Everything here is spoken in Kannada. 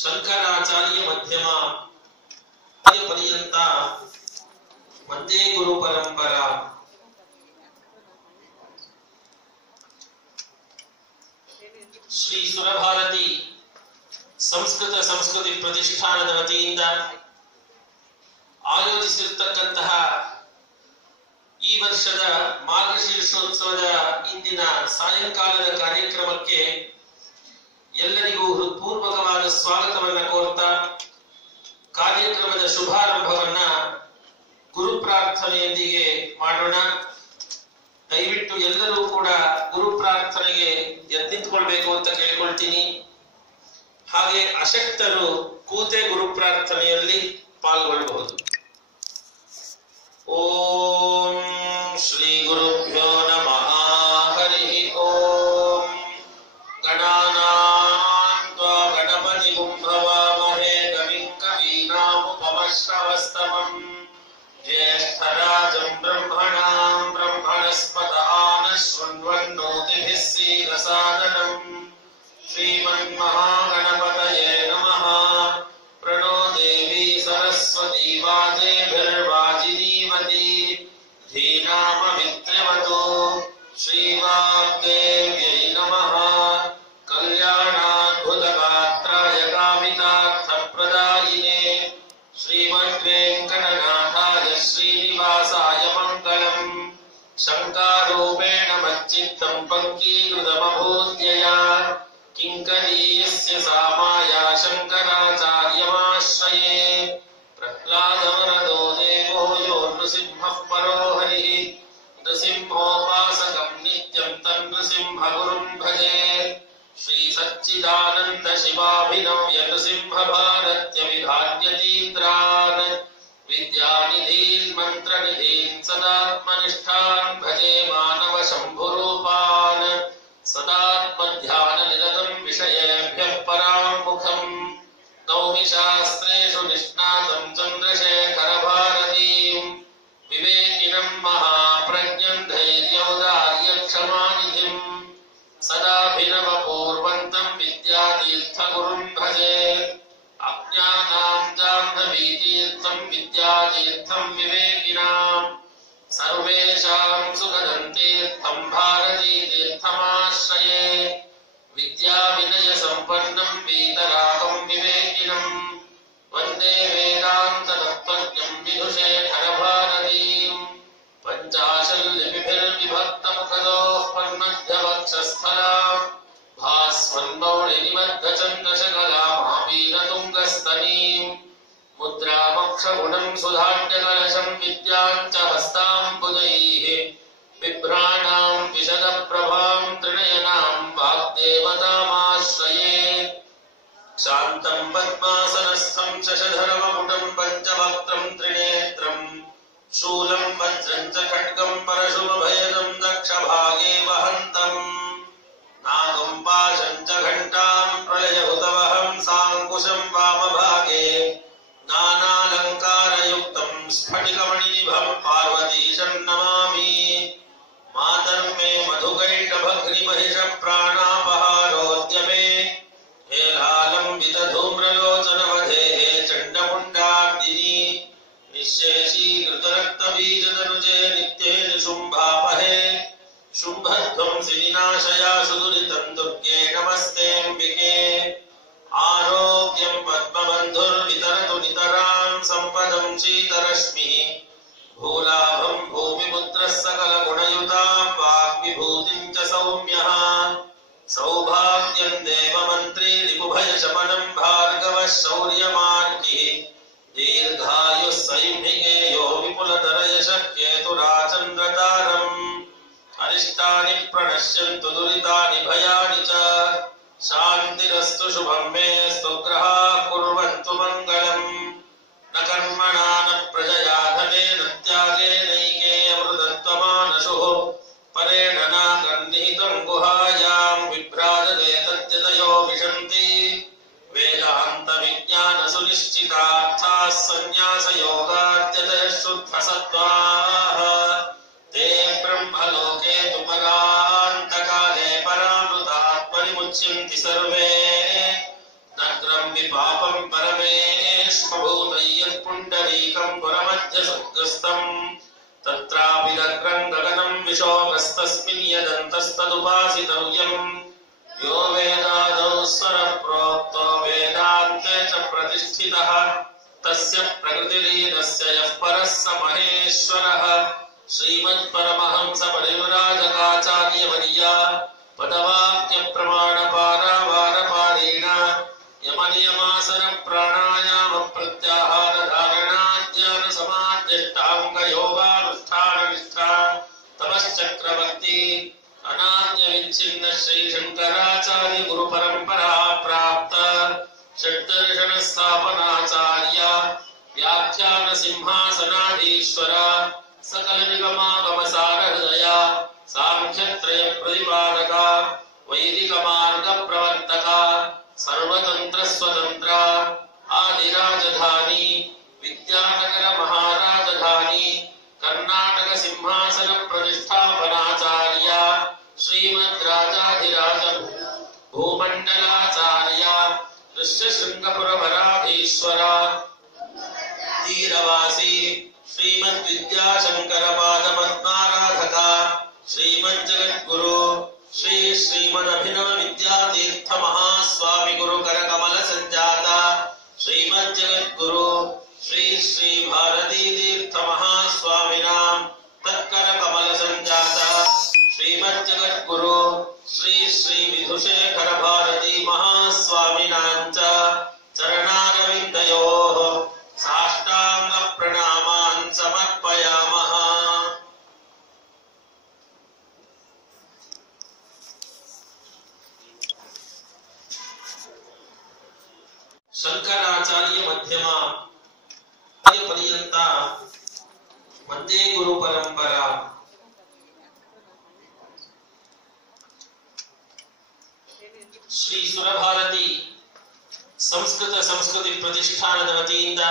ಶಂಕರಾಚಾರ್ಯ ಮಧ್ಯಮ ಪರ್ಯಂತ ವಂದೇ ಗುರು ಪರಂಪರಾ. ಶ್ರೀ ಸುರಭಾರತಿ ಸಂಸ್ಕೃತಿ ಪ್ರತಿಷ್ಠಾನದ ವತಿಯಿಂದ ಆಯೋಜಿಸಿರ್ತಕ್ಕಂತಹ ಈ ವರ್ಷದ ಮಾರ್ಗಶೀರ್ಷೋತ್ಸವದ ಇಂದಿನ ಸಾಯಂಕಾಲದ ಕಾರ್ಯಕ್ರಮಕ್ಕೆ ಎಲ್ಲರಿಗೂ ಹೃತ್ಪೂರ್ವಕವಾದ ಸ್ವಾಗತವನ್ನ ಕೋರ್ತಾ ಕಾರ್ಯಕ್ರಮದ ಶುಭಾರಂಭವನ್ನ ಗುರು ಪ್ರಾರ್ಥನೆಯೊಂದಿಗೆ ಮಾಡೋಣ. ದಯವಿಟ್ಟು ಎಲ್ಲರೂ ಕೂಡ ಗುರು ಪ್ರಾರ್ಥನೆಗೆ ಎದ್ದಿತ್ಕೊಳ್ಬೇಕು ಅಂತ ಕೇಳ್ಕೊಳ್ತೀನಿ. ಹಾಗೆ ಅಶಕ್ತರು ಕೂತೆ ಗುರು ಪ್ರಾರ್ಥನೆಯಲ್ಲಿ ಪಾಲ್ಗೊಳ್ಳಬಹುದು. ಓಂ ಶ್ರೀ ಗುರುಭ್ಯೋ ನಮಃ. ಹರಿ ಓಂ. ಗಣಾನಾನ್ವಾ ಗಣಪತಿ ಭವಾಮಹೇ ಕವಿಂ ಕವೀನಾಮುಪಮಶ್ರವಸ್ತಮಂ ಜ್ಯೇಷ್ಠರಾಜಂ ಬ್ರಹ್ಮಣಾಂ ಬ್ರಹ್ಮಣಸ್ಪತ ಆನಶ್ವನ್ವನ್ನೋತಿಭಿಃ ಸೀದಸಾದನಂ. ಶ್ರೀಮನ್ಮಹಾಗಣಪತಯೇ ನಮಃ. ಪ್ರಣೋ ದೇವಿ ಸರಸ್ವತಿ ವಾಜೇಭಿರ್ವಾಜಿನೀವತಿ ಧೀನಾಮವಿತ್ರ್ಯವತು. ಶ್ರೀವಾಗ್ದೇವ್ಯೈ ನಮಃ. ಕಲ್ಯಾಣಾದ್ಭುತಗಾತ್ರಾಯ ಕಾಮಿತಾರ್ಥಪ್ರದಾಯಿನೇ ಶ್ರೀಮದ್ವೆಂಕಟನಾಥಾಯ ಶ್ರೀನಿವಾಸಾಯ ಮಂಗಳಂ. ಶಂಕಾರೂಪೇಣ ಮಚ್ಚಿತ್ತಂ ಪಂಕೀಕೃತಮಭೂತ್ಯಯಾ ಕಿಂಕರೀಯಸ್ಯ ಸಾಮಾಯಾ ಶಂಕರಾಚಾರ್ಯಮಾಶ್ರಯೇ. ಪ್ರಹ್ಲಾದವರದೋ ದೇವೋ ಯೋ ನೃಸಿಂಹಃ ಪರೋ ಹರಿಃ. ನೃಸಿಂಹೋಪಾಸಕಂ ನಿತ್ಯಂ ತನ್ನೃಸಿಂಹ ಗುರುಂ ಭಜೆ. ಶ್ರೀ ಸಚ್ಚಿದಾನಂದ ಶಿವಾಭಿನವ್ಯ ನೃಸಿಂಹ ಭಾರತ್ಯ ವಿಧಾನ್ಯತೀಂದ್ರಾನ್. ವಿದ್ಯಾನಿಧೀನ್ ಮಂತ್ರನಿಧೀನ್ ಸದಾತ್ಮನಿಷ್ಠಾನ್ ಭಜೆ ಮಾನವ ಶಂಭುರೂಪಾನ್. ಸದಾತ್ಮಧ್ಯಾನ ನಿರತಂ ವಿಷಯೇಭ್ಯಃ ಪರಾಂಮುಖಂ. ನೌಮಿ ಶಾಸ್ತ್ರೇಷು ನಿಷ್ಣಾತಂ ಚಂದ್ರಶೇಖರ ಭಾರತೀಂ. ವಿವೇಕಿನಂ ಮಹಾಪ್ರಜ್ಞಂ ಧೈರ್ಯೌದಾರ್ಯಕ್ಷಮಾನಿಧಿಂ. ಸದಾಭಿನವ ಪೂರ್ವಂತಂ ವಿದ್ಯಾತೀರ್ಥ ಗುರುಂ ಭಜೆ. ಅಜ್ಞಾನಾಂ ಜಾಹ್ನವೀತೀರ್ಥಂ ವಿದ್ಯಾತೀರ್ಥಂ ವಿವೇಕಿನಾಂ. ಸರ್ವೇಷಾಂ ಸುಖದಂ ತೀರ್ಥಂ ಭಾರತೀತೀರ್ಥಮಾಶ್ರಯೇ. ವಿದ್ಯಾವಿನಯ ಸಂಪನ್ನಂ ವೀತರಾಗಂ ವಿವೇಕಿನಂ. ವಂದೇ ವೇದಾಂತ ತತ್ವಜ್ಞಂ ವಿಧುಶೇಖರ ಭಾರತೀಂ. ಪಂಚಾಶಲ್ಲಿಪಿಭಿರ್ವಿಭಕ್ತ ಮುಖದೋಃ ಪನ್ಮಧ್ಯವಕ್ಷಸ್ಥಲಾಂ. ಭಾಸ್ವನ್ಮೌಳಿನಿಮಗ್ಗ ಚಂದ್ರಶಕಲಾಮಾಪೀನತುಂಗಸ್ತನೀಂ. ಮುದ್ರಾಮಕ್ಷಗುಣಂ ಸುಧಾನ್ಯಕಲಶಂ ವಿದ್ಯಾಂಚ ಹಸ್ತಾಂಬುಜೈಃ. ಬಿಭ್ರಾಣಾಂ ವಿಶದಪ್ರಭಾಂ ತ್ರಿನಯನಾಂ ವಾಗ್ದೇವತಾಮಾಶ್ರಯೇ. ಶಾಂತಂ ಪದ್ಮಾಸನಸ್ಥಂ ಶಶಧರಮಕುಟಂ ಪಂಚವಕ್ತ್ರಂ ತ್ರಿನೇತ್ರಂ. ಶೂಲಂ ವಜ್ರಂ ಚ ಖಡ್ಗಂ ಪರಶುಭಭಯದಂ ದಕ್ಷಭಾಗೇ ವಹಂತಂ. ನಾಗಂ ಪಾಶಂ ಚ ಘಂಟಾಂ ಪ್ರಳಯಹುತವಹಂ ಸಾಂಕುಶಂ ವಾಮಭಾಗೆ. ನಾನಾಲಂಕಾರಯುಕ್ತಂ ಸ್ಫಟಿಕಮಣಿನಿಭಂ ಪಾರ್ವತೀಶಂ ನಮಾಮಿ. ಮಾತರ್ಮೇ ಮಧುಕೈಟಭಗ್ನಿಮಹಿಷ ಪ್ರಾಣಾಪಹಾರೋದ್ಯಮೇ. ಹೇಲಾಲಂಬಿತ ಧೂಮ್ರಲೋಚನವಧೇಃ ಚಂಡಮುಂಡಾಗ್ನಿನಿ. ನಿಶ್ಶೇಷೀಕೃತರಕ್ತಬೀಜತನುಜೇ ನಿತ್ಯೇ ನಿಶುಂಭಾಪಹೇ. ಶುಂಭಧ್ವಂಸಿ ವಿನಾಶಯಾಶು ದುರಿತಂ ದುರ್ಗೆ ನಮಸ್ತೇಂಬಿಕೆ. ಆರೋಗ್ಯಂ ಪದ್ಮಬಂಧುರ್ವಿತರತು ನಿತರಾಂ ಸಂಪದಂ ಶೀತರಶ್ಮಿಃ. ಭೂಲಾಭಂ ಭೂಮಿಪುತ್ರಃ ಸಕಲಗುಣಯುತಾಂ ವಾಗ್ವಿಭೂತಿಂ ಚ ಸೌಮ್ಯಃ. ಸೌಭಾಗ್ಯಂ ದೇವಮಂತ್ರೀ ರಿಪುಭಯಶಮನಂ ಭಾರ್ಗವಃ ಶೌರ್ಯಮಾರ್ಗಿಃ. ದೀರ್ಘಾಯುಃ ಸೈಂಹಿಕೇಯೋ ವಿಪುಲತರಯಶಃ ಕೇತುರಾಚಂದ್ರತಾರಂ. ಅರಿಷ್ಟಾನಿ ಪ್ರಣಶ್ಯಂತು ದುರಿತಾನಿ ಭಯಾನಿ ಚ. ಶಾಂತಿರಸ್ತು ಶುಭಂ ಮೇಸ್ತು ಗ್ರಹಾಃ ಕುರ್ವಂತು ಮಂಗಳಂ. ನ ಕರ್ಮಣಾ ನ ಪ್ರಜಯಾ ಧನೇನ ತ್ಯಾಗೇನೈಕೆ ಅಮೃತತ್ವಮಾನಶುಃ. ಪರೇಣ ನ ಕನ್ನಿಹಿತಂ ಗುಹಾಯಾಂ ವಿಭ್ರಾಜತೆ ತದ್ಯತಯೋ ವಿಶಂತಿ. ವೇದಾಂತ ವಿಜ್ಞಾನ ಸುನಿಶ್ಚಿತಾರ್ಥಾಃ ಸನ್ಯಾಸ ಯೋಗಾದ್ಯತಯಃ ಶುದ್ಧ ಸತ್ವಾಃ. ತೇ ಬ್ರಹ್ಮಲೋಕೆ ತು ಪರಾಂತಕಾಲೇ ಪರಾಮೃತಾತ್ಮನಿ ಮುಚ್ಯಂತಿ ಸರ್ವೇ. ನಗ್ರಂ विपापं परमेष्मभूतय्यत् पुण्डरीकं पुरमध्य सुग्रस्तं तत्रापि दग्रं गगनं विशोकस्तस्मिन् यदन्तस्तदुपासितव्यम् यो वेदादौ स्वरः प्रोक्तो वेदान्ते च प्रतिष्ठितः तस्य प्रकृतिरीदस्य यः परः स महेश्वरः श्रीमत्परमहंस परिव्राजकाचार्यवर्या पदवाक्य प्रमाण पारावारपारेण यमनियमासन प्राणायाम प्रत्याहार धारणा ध्यान समाधिष्टांग योगानुष्ठान निष्ठा तपश्चक्रवर्ती अनाद्य विच्छिन्न श्री शंकराचार्य गुरु परंपरा प्राप्त षड्दर्शन स्थापनाचार्य व्याख्यान सिंहासनाधीश्वर सकल निगमागम सार हृदय सांख्यत्रय प्रतिपादक वैदिक मार्ग प्रवर्तक सर्वतंत्र स्वतंत्र आदिराजधानी विद्यानगर महाराजधानी कर्नाटक सिंहासन प्रतिष्ठापनाचार्य श्रीमद्राजाधिराज भूमंडलाचार्य ऋष्यशृंगपुरभराधीश्वर तीरवासी श्रीमद्विद्याशंकर पाद पद्माराधक श्रीमज्जगद्गुरु श्री श्रीमदभिनव विद्यातीर्थ महास्वामी गुरु कर कमल संजाता श्रीमज्जगद्गुरु श्री श्री भारती तीर्थ महास्वामिनां तत्कर कमल संजाता श्रीमज्जगद्गुरु श्री श्री विधुशेखर भारती महास्वामिनां च चरणारविन्दयोः साष्टांग प्रणामान् समर्पयामः। शंकराचार्य मध्यम पर्यंत वंदे गुरु परंपरा ಶ್ರೀ ಸುರಭಾರತಿ ಸಂಸ್ಕೃತಿ ಪ್ರತಿಷ್ಠಾನದ ವತಿಯಿಂದ